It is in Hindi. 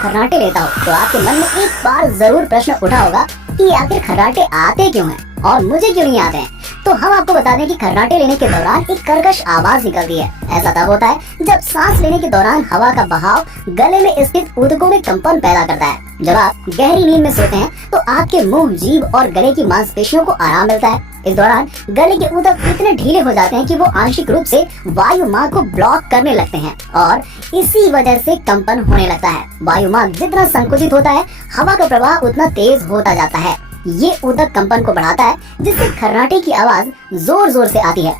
खर्राटे लेता हो तो आपके मन में एक बार जरूर प्रश्न उठा होगा कि आखिर खर्राटे आते क्यों हैं और मुझे क्यों नहीं आते हैं। तो हम आपको बता दें कि खर्राटे लेने के दौरान एक कर्कश आवाज निकलती है। ऐसा तब होता है जब सांस लेने के दौरान हवा का बहाव गले में स्थित ऊतकों में कंपन पैदा करता है। जब आप गहरी नींद में सोते हैं तो आपके मुंह, जीभ और गले की मांसपेशियों को आराम मिलता है। इस दौरान गले के ऊतक इतने ढीले हो जाते हैं कि वो आंशिक रूप से वायु मार्ग को ब्लॉक करने लगते हैं और इसी वजह से कंपन होने लगता है। वायु मार्ग जितना संकुचित होता है, हवा का प्रवाह उतना तेज होता जाता है। ये ऊतक कंपन को बढ़ाता है, जिससे खर्राटे की आवाज जोर जोर से आती है।